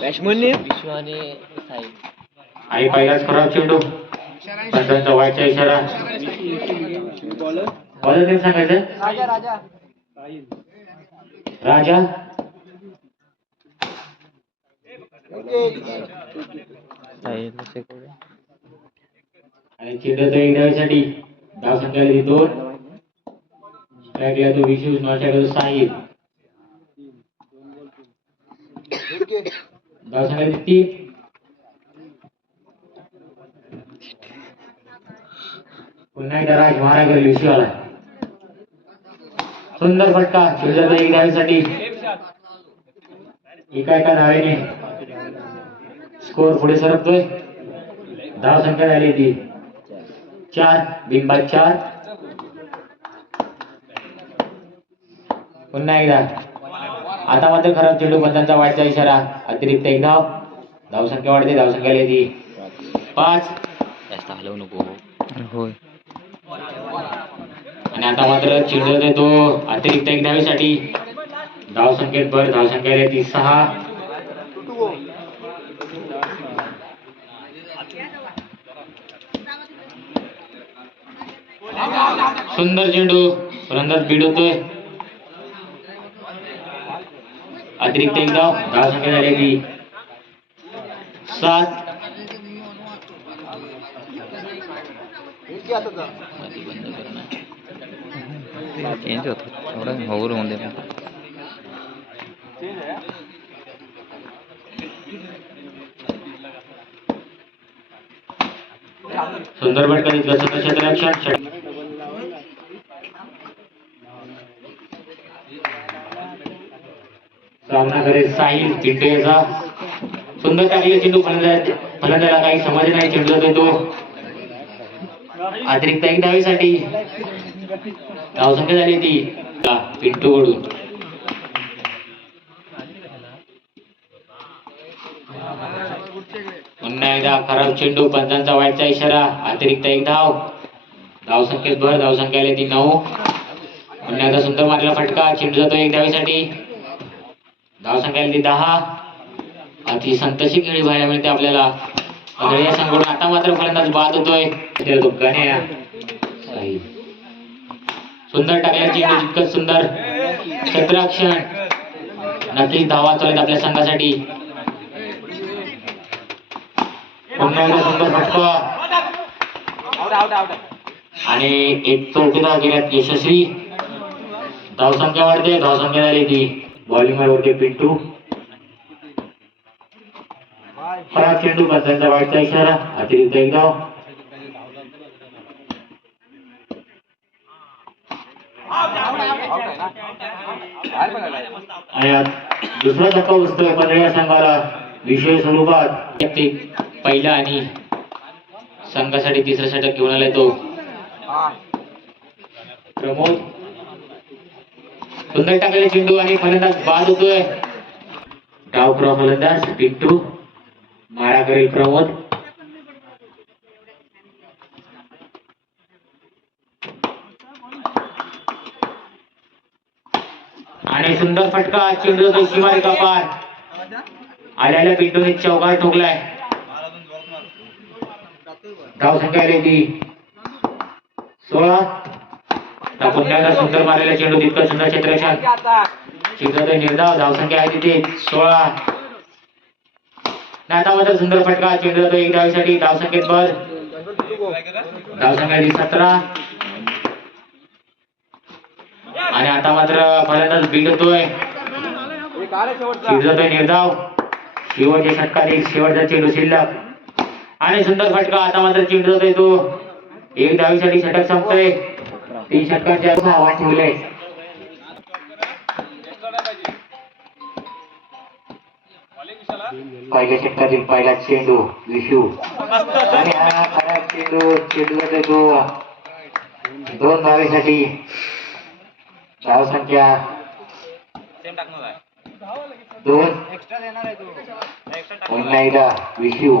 Batsman विश्व आणि साई आणि पहिलाच खराब चेंडू. पंचांचा वाईटचा इशारा. बॉलर नेम सांगायचं राजा. राजा राजा आणि चेंडू तो धाव संख्या दोन. तो विशू नॉट साहिल पुन्हा एकदा सुंदर फटका एका एका धावेने स्कोर पुढे सरकतोय. धाव संख्या झाली ती. चार बिंबा चार. पुन्हा एकदा. आता मात्र खराब चेंडू पंचांचा वाढचा इशारा. अतिरिक्त एक धाव. धाव संख्या वाढते धाव संख्या ती पाच. जास्त हलवू नको. आणि आता मात्र चेंडू देतो अतिरिक्त एक धावेसाठी. धाव संख्येत भर धाव संख्या ती सहा. सुंदर चेंडू फलंदाज बीड होतोय. अतिरिक्त एक धाव धाव संख्या झाली ती सात बंद कर ना चेंज होतो थोडं होऊ राहून दे सुंदर फटका तिथलं सतत क्षेत्ररक्षण षट- साहिल चिंटू सुंदर टाकले चेंडू फलंदाज फलंदाला काही समज नाही चेंडू देतो. अतिरिक्त एक धावेसाठी धावसंख्या झाली ती. पिंटू कडून पुन्हा एकदा खराब चेंडू पंचांचा वाईटचा इशारा. अतिरिक्त एक धाव. धावसंख्येत भर धावसंख्या आली ती नऊ. पुन्हा एकदा सुंदर मारला फटका. चेंडू जातो एक धावीसाठी दहा संख्या ती दहा अति संतशी खेळी पाहायला मिळते आपल्याला. मंडळी या संघाकडून आता मात्र फलंदाज बाद होतोय. त्या सुंदर टाकल्या चेंडू जितकं सुंदर. क्षेत्ररक्षण नक्कीच धावा चालत आपल्या संघासाठी. पुन्हा एकदा सुंदर फटका. आणि एक चौकीदार गेल्यात यशस्वी. धावसंख्या वाढते धावसंख्या झाली ती. बॉलिंग वरती पिंटू खराब चेंडू पंचांचा वाढता इशारा अतिरिक्त एक धाव दुसरा धक्का बसतोय पण या संघाला विशेष स्वरूपात पहिला आणि संघासाठी तिसरा षटक घेऊन आलाय तो प्रमोद सुंदर टाकले चेंडू आणि फलंदाज बाद होतोय. डावखुरा फलंदाज पिंटू मारा करेल प्रमोद. आणि सुंदर फटका चेंडू तो सीमारेखा पार आल्याला पिंटूने चौकार ठोकलाय. धाव संख्या आली ती. सोळा पुण्याचा सुंदर मारलेला चेंडू तितका सुंदर क्षेत्ररक्षण चेंडूचा निर्धाव धावसंख्या आहे तिथे. सोळा. आणि आता मात्र सुंदर फटका. चेंडू एक धावेसाठी धावसंख्येत भर धावसंख्या सतरा. आणि आता मात्र फलंदाज बिघडतोय चेंडूचा निर्धाव. शेवटच्या षटकात एक शेवटचा चेंडू शिल्लक. आणि सुंदर फटका. आता मात्र चेंडू जातोय तो एक धावीसाठी षटक संपतोय. तीन षटकांचे आव्हान ठेवले पहिल्या षटकातील पहिला चेंडू विशू आणि हा खरा चेंडू चेंडू. जातोय तो दोन. धावेसाठी धाव संख्या दोन पुन्हा एकदा विशू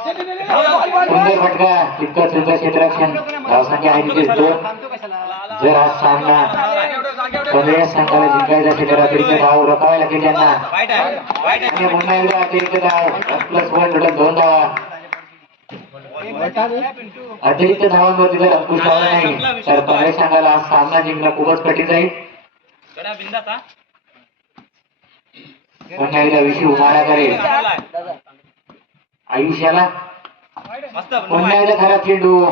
सुंदर फटका धावसंख्या आहे तिथे दोन जर हा सामना संघाला असेल तर अतिरिक्त धाव रोखावे लागेल त्यांना आणि पुन्हा एकदा अतिरिक्त धाव प्लस वन दोन धावा अतिरिक्त धावांवरती जर अंकुश लावला नाही तर पर्याय संघाला हा सामना जिंकणं खूपच कठीण जाईल. पुन्हा एकदा विषय उमारा करेल आयुष्याला. एकदा खराब चेंडू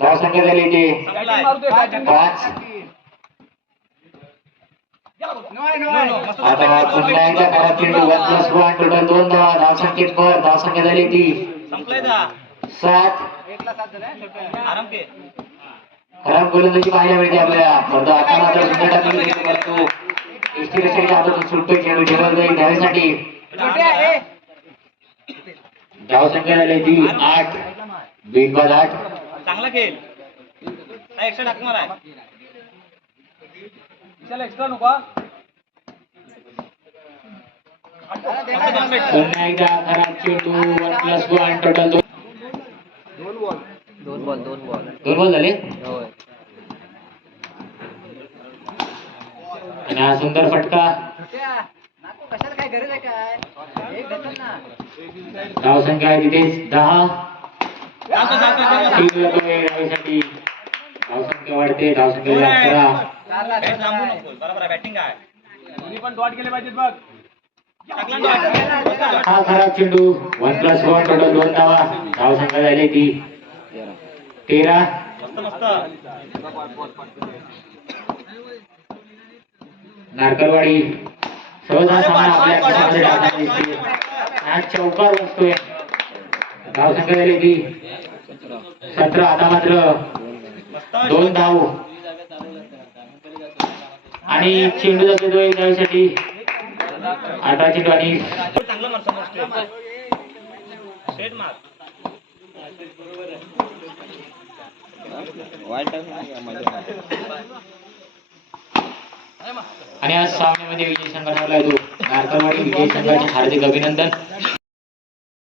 धावसंख्या झाली ते. पाच. आता पुन्हा एकदा खराब चेंडू वन प्लस वन टोटल दोन धावा धावसंख्येत भर धावसंख्या झाली ती. सात. खराब गोलंदाजी पाहायला मिळते आपल्याला. परंतु आता मात्र सुंदर टाकली गेली परंतु. एसटी हातातून चेंडू धावेसाठी धावसंख्या झाली ती आठ. बिनबाद आठ. चांगला खेळ. एक्स्ट्रा टाक मला एक्स्ट्रा नको पुन्हा एकदा खराब चेंडू वन प्लस वन टोटल दोन दोन बॉल दोन बॉल दोन बॉल झाले? होय. आणि हा सुंदर फटका. धावसंख्या आहे तिथेच दहा. तीन रकमे धावेसाठी धावसंख्या वाढते धावसंख्या झाली अकरा. बरोबर आहे बॅटिंग आहे. दोन्ही पण डॉट गेले पाहिजेत बघ. हा खराब चेंडू. वन प्लस वन टोटल दोन धावा धावसंख्या झाली ती. तेरा. नारकलवाडी. सहज सामना आपल्या मॅच चौकार बसतोय धावसंख्या झाली ती सतरा आता मात्र दोन धाव. आणि चेंडू जातो तो एक धावेसाठी अठरा चेंडू आणि चांगलं मार समोर स्ट्रेट स्ट्रेट मार आणि आज सामन्यामध्ये विजय संघ ठरला तो. नारकरवाडी विजय संघाचे हार्दिक अभिनंदन.